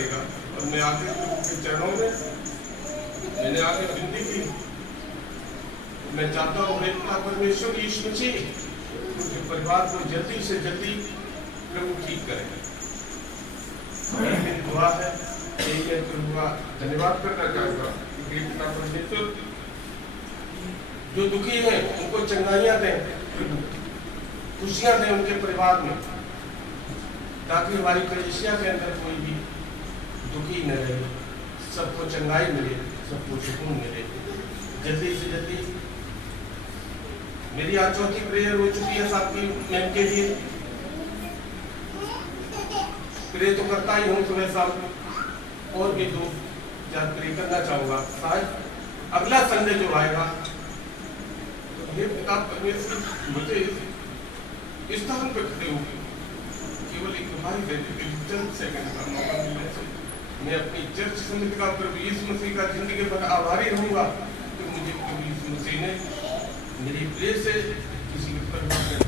देगा। और मैं आगे के चरणों में मैंने आगे विनती की, मैं चाहता हूँ पिता परमेश्वर यीशु मसीह उनके परिवार को जल्दी से जल्दी प्रभु ठीक करें। मेरी दुआ है, यही मैं प्रभु का धन्यवाद करना चाहूँगा कि पिता परमेश्वर जो दुखी हैं उनको चंगाइयाँ दें, खुशियाँ दें उनके परिवार में, ताकि हमारी कलीसिया के अंदर कोई भी दुखी न रहे, सबको चंगाई मिले, सबको सुकून मिले जल्दी से जल्दी। मेरी आज चौथी प्रेयर हो चुकी है साहब की मैम के लिए। प्रे तो करता ही हूँ सुबह शाम, और भी 2-4 प्रे करना चाहूँगा। शायद अगला संडे जो आएगा तो ये पिता परमेश्वर मुझे इस स्थान पर खड़े होंगे, केवल एक भाई देते चंद सेकंड का मौका मिलने से मैं अपनी चर्च समिति का प्रभु यीशु मसीह का जिंदगी भर आभारी रहूंगा कि मुझे प्रभु यीशु मसीह ने मेरी प्रेर से किसी के परिवार में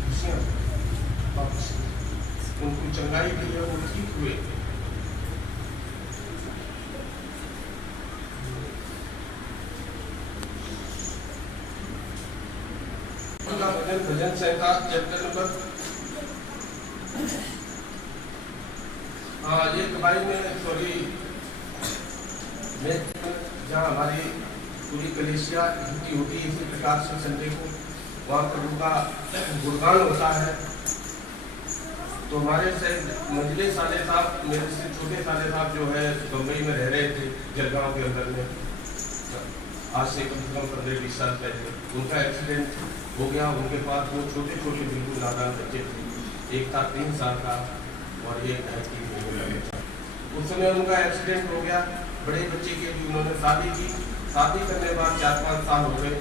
खुशियाँ वापस उनको चंगाई दी है, वो ठीक हुए। भजन संहिता चैप्टर नंबर एक भाई में जहाँ हमारी पूरी कलीसिया इकट्ठी होती है इसी प्रकार से संडे को वहाँ प्रभु का गुणगान होता है। तो हमारे से मंझले साले साहब, मेरे से छोटे साले साहब जो है बम्बई में रह रहे थे जलगांव के अंदर में, आज से कम से कम 15-20 साल पहले उनका एक्सीडेंट हो गया। उनके पास वो छोटे छोटे बिल्कुल नादान बच्चे थे, एक था 3 साल का और एक 2.5-3 महीने का। उस समय उनका एक्सीडेंट हो गया। बड़े बच्चे के भी उन्होंने शादी की, शादी करने के बाद 4-5 साल हो गए,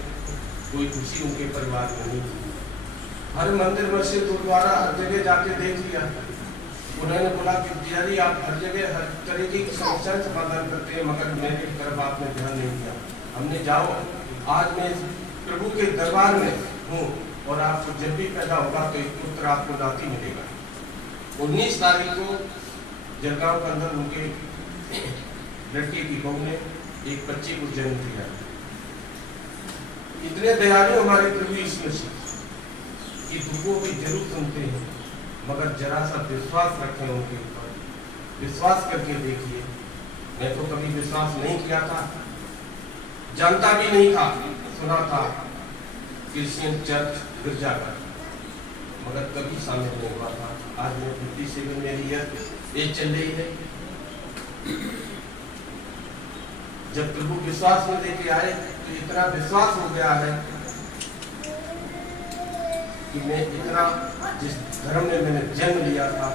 कोई खुशी उनके परिवार में नहीं थी। हर मंदिर मस्जिद गुरुद्वारा हर जगह जाके देख लिया। उन्होंने बोला कि जी आप हर जगह हर तरीके की समस्या समाधान करते हैं, मगर मेरी तरफ आपने ध्यान नहीं दिया। हमने जाओ, आज मैं प्रभु के दरबार में हूँ और आपको जब भी पैदा होगा तो एक पुत्र आपको नाती मिलेगा। 19 तारीख को जलगांव के अंदर उनके लड़के की बहू ने एक बच्चे को जन्म दिया। इतने दयालु हमारे प्रभु यीशु मसीह की दुखों की जरूर सुनते हैं, मगर जरा सा विश्वास रखें उनके ऊपर, विश्वास करके देखिए। मैं तो कभी विश्वास नहीं किया था, जानता भी नहीं था, सुना था क्रिश्चियन चर्च गिरजाघर, मगर कभी शामिल नहीं हुआ था। आज मैं 57 मेरी एज चल रही है। जब प्रभु विश्वास में लेके आए तो इतना विश्वास हो गया है कि मैं इतना जिस धर्म में मैंने जन्म लिया था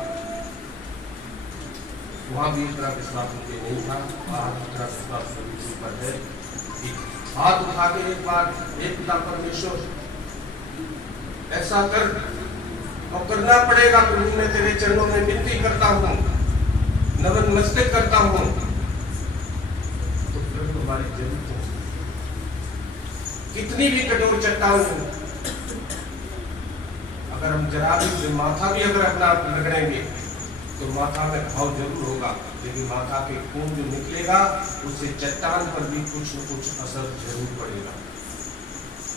वहां भी इतना विश्वास मुझे नहीं था। आज इतना विश्वास सभी पर है। हाथ उठा के एक बार एक पिता परमेश्वर ऐसा कर, और करना पड़ेगा प्रभु, मैं तेरे चरणों में विनती करता हूँ, नमन मस्तक करता हूँ, तो प्रभु हमारी जरूरत है। कितनी भी कठोर चट्टान हो, अगर हम जरा भी माथा भी अगर अपना रगड़ेंगे तो माथा में घाव जरूर होगा, लेकिन माथा के खून जो निकलेगा उससे चट्टान पर भी कुछ न कुछ असर जरूर पड़ेगा।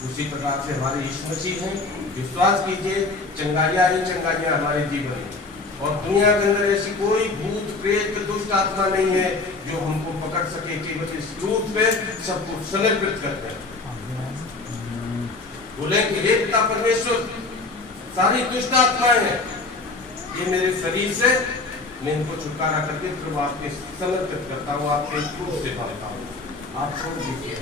उसी प्रकार से हमारे यीशु मसीह हैं, विश्वास कीजिए, चंगाइयाँ ही चंगाइयाँ हमारे जीवन में। और दुनिया के अंदर ऐसी कोई भूत प्रेत दुष्ट आत्मा नहीं है जो हमको पकड़ सके। केवल इस रूप में सब कुछ समर्पित करते हैं, बोले कि हे पिता परमेश्वर, सारी दुष्ट आत्माएं हैं, ये मेरे शरीर से मैं इनको छुटकारा करके प्रभु आपके समर्पित करता हूँ, आपके क्रूस से पाता हूँ। आप छोड़ दीजिए,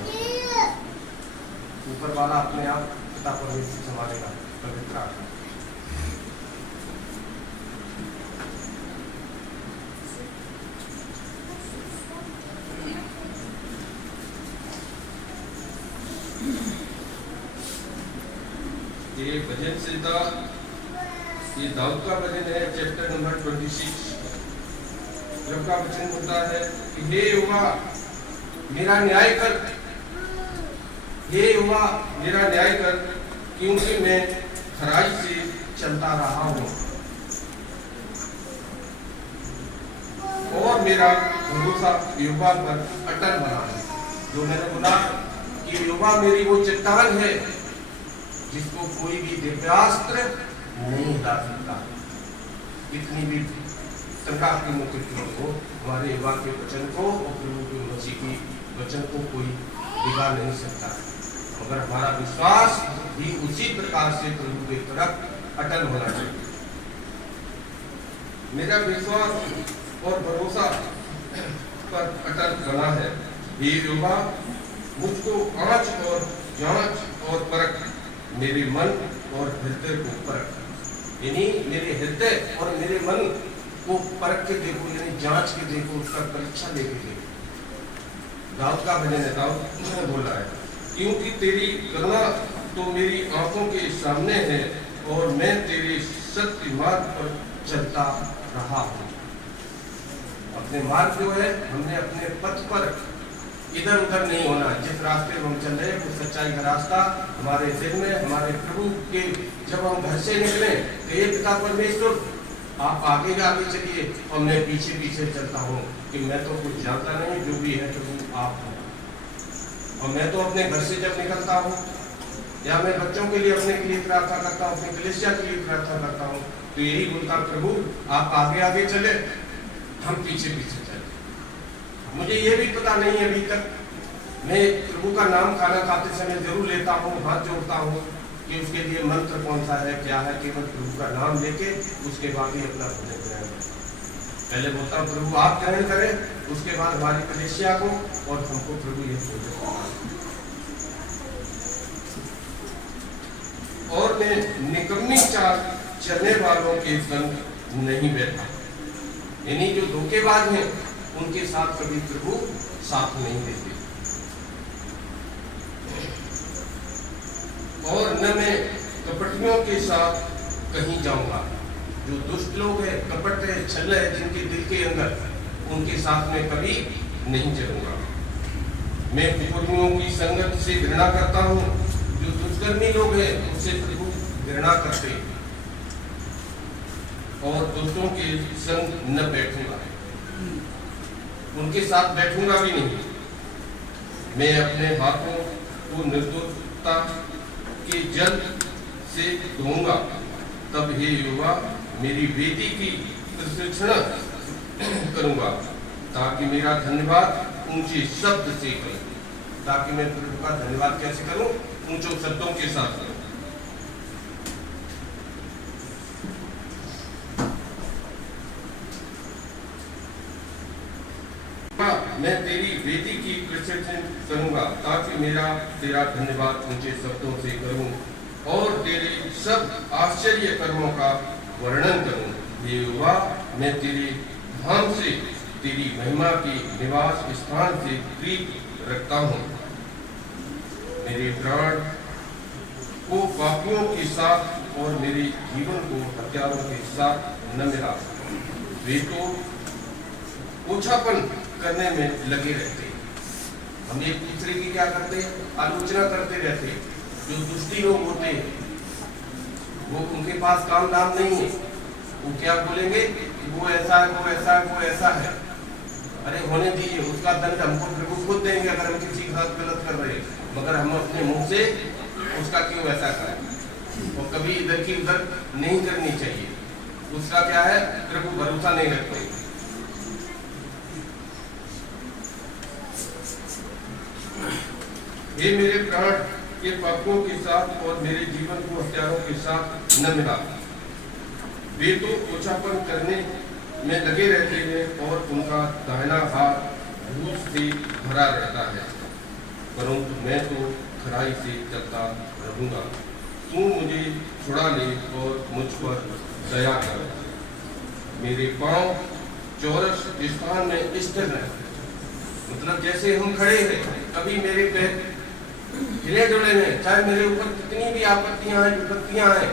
ऊपर वाला अपने आप पिता परमेश्वर संभालेगा। पवित्र आत्मा ये भजन संहिता, ये दाऊद का भजन है, चैप्टर नंबर 26। प्रभु का वचन होता है कि हे यहोवा मेरा न्याय कर, हे यहोवा मेरा न्याय कर, क्योंकि मैं खराई से चलता रहा हूँ। और मेरा भरोसा यहोवा पर अटल बना है। जो मैंने बोला कि यहोवा मेरी वो चट्टान है जिसको कोई भी दिव्यास्त्र नहीं हिला सकता। कितनी भी संकट की मुक्ति को, हमारे यहोवा के वचन को और प्रभु के मसीह की वचन को कोई बिगाड़ नहीं सकता, मगर हमारा विश्वास भी उसी प्रकार से प्रभु की तरफ अटल होना चाहिए। मेरा विश्वास और भरोसा पर अटल बना है। हे यहोवा, मुझको आँच और जांच और परख, मेरे मन और हृदय को परख। यानी मेरे हृदय और मेरे मन को परख के देखो, यानी जांच के देखो, उसका परीक्षा लेके देखो। दाऊद का भजन है, दाऊद बोल रहा है, क्योंकि तेरी करुणा तो मेरी आंखों के सामने है और मैं तेरे सत्य मार्ग पर चलता रहा हूँ। अपने मार्ग जो है, हमने अपने पथ पर इधर उधर नहीं होना। जिस रास्ते में हम चल रहे हैं वो सच्चाई का रास्ता हमारे दिल में, हमारे प्रभु के जब हम घर से निकले तो ये पिता परमेश्वर आप आगे चलिए और मैं पीछे पीछे चलता हूँ, कि मैं तो कुछ जानता नहीं, जो भी है प्रभु आप हो। और मैं तो अपने घर से जब निकलता हूँ या मैं बच्चों के लिए अपने के लिए प्रार्थना करता हूँ, अपने कलीसिया के लिए प्रार्थना करता हूँ, तो यही बोलता प्रभु आप आगे आगे चले, हम पीछे पीछे चले। मुझे ये भी पता नहीं अभी तक, मैं प्रभु का नाम खाना खाते समय जरूर लेता हूँ, हाथ जोड़ता हूँ कि उसके लिए मंत्र कौन सा है, क्या है। केवल प्रभु का नाम लेके उसके बाद ही अपना भजन ग्रहण करें। पहले बोलता हूँ प्रभु आप ग्रहण करें, उसके बाद हमारी कलीसिया को और हमको प्रभु ये भोजन। और मैं निकम्मी चाल चलने वालों के संग नहीं बैठा, यानी जो धोखेबाज हैं उनके साथ कभी प्रभु साथ नहीं देते। और न मैं कपटियों के साथ कहीं जाऊंगा। जो दुष्ट लोग हैं, कपट है, छल है जिनके दिल के अंदर, उनके साथ में कभी नहीं चलूंगा। मैं कुकर्मियों की संगत से घृणा करता हूँ। जो दुष्कर्मी लोग हैं उससे प्रभु घृणा करते हैं। और दुष्टों के संग न बैठूंगा, उनके साथ बैठूंगा भी नहीं। मैं अपने हाथों को निर्दोषता के जल से धोऊंगा, तब हे यहोवा मेरी वेदी की प्रशिक्षण करूंगा, ताकि मेरा धन्यवाद ऊंचे शब्द से करूं। ताकि मैं प्रभु का धन्यवाद कैसे करूं? ऊंचे शब्दों के साथ करूं। मैं तेरी वेदी की प्रशंसा करूंगा, ताकि मेरा तेरा धन्यवाद ऊंचे शब्दों से करूं और तेरे सब आश्चर्य कर्मों का वर्णन करूं। हे यहोवा, मैं तेरे धाम से, तेरी महिमा के निवास स्थान से प्रीत रखता हूं। मेरे प्राण को पापियों के साथ और मेरे जीवन को हत्यारों के साथ न मिला। वे तो ओछापन करने में लगे रहते। हम एक दूसरे की क्या करते, आलोचना करते रहते। जो दुष्टी लोग होते हैं वो, उनके पास काम दाम नहीं है, वो क्या बोलेंगे, वो ऐसा है, वो ऐसा है, वो ऐसा है। अरे होने दीजिए, उसका दंड हमको प्रभु खुद देंगे अगर हम किसी के साथ गलत कर रहे हैं। मगर हम अपने मुंह से उसका क्यों ऐसा करें? और कभी इधर की उधर नहीं करनी चाहिए। उसका क्या है, प्रभु भरोसा नहीं रखते। हे मेरे प्राण के पापों के साथ और मेरे जीवन को हत्यारों के साथ न मिला। वे तो ओछापन करने में लगे रहते हैं और उनका दाहिना हाथ धूल से भरा रहता है, परंतु मैं तो खराई से चलता रहूंगा। तू मुझे छुड़ा ले और मुझ पर दया कर। मेरे पांव चौरस स्थान में स्थिर रहे। मतलब जैसे हम खड़े हैं, कभी मेरे पैर हिले डुले हैं, चाहे मेरे ऊपर कितनी भी आपत्तियां हैं, विपत्तियां हैं,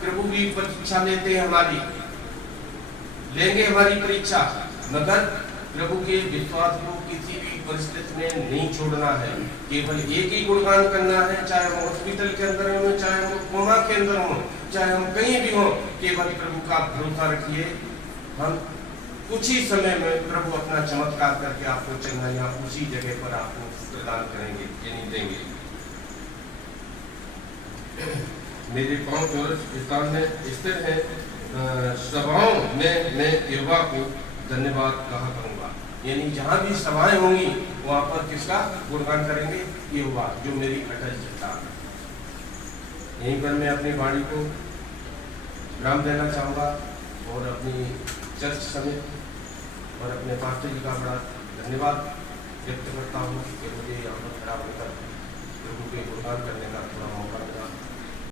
प्रभु भी परीक्षा लेते हैं, हमारी लेंगे हमारी परीक्षा। मगर प्रभु के विश्वास को किसी भी परिस्थिति में नहीं छोड़ना है। केवल एक ही गुणगान करना है, चाहे हम हॉस्पिटल के अंदर हो, चाहे हम कोमा के अंदर हो, चाहे हम कहीं भी हो, केवल प्रभु का भरोसा रखिए। हम कुछ ही समय में प्रभु अपना चमत्कार करके आपको चंगाइयां उसी जगह पर आपको प्रदान करेंगे, यानी देंगे। मेरे पांव चौरस स्थान में स्थिर है, सभाओं में मैं यहोवा को धन्यवाद कहा करूंगा। यानी जहां भी सभाएं होंगी वहां पर किसका गुणगान करेंगे? यहोवा, जो मेरी अटल चट्टान है। यहीं पर मैं अपनी वाणी को विराम देना चाहूँगा और अपनी चर्च समेत और अपने पास्टर जी का बड़ा धन्यवाद व्यक्त करता हूँ कि मुझे यहाँ पर खड़ा होकर प्रभु के गुणगान करने का थोड़ा मौका मिला।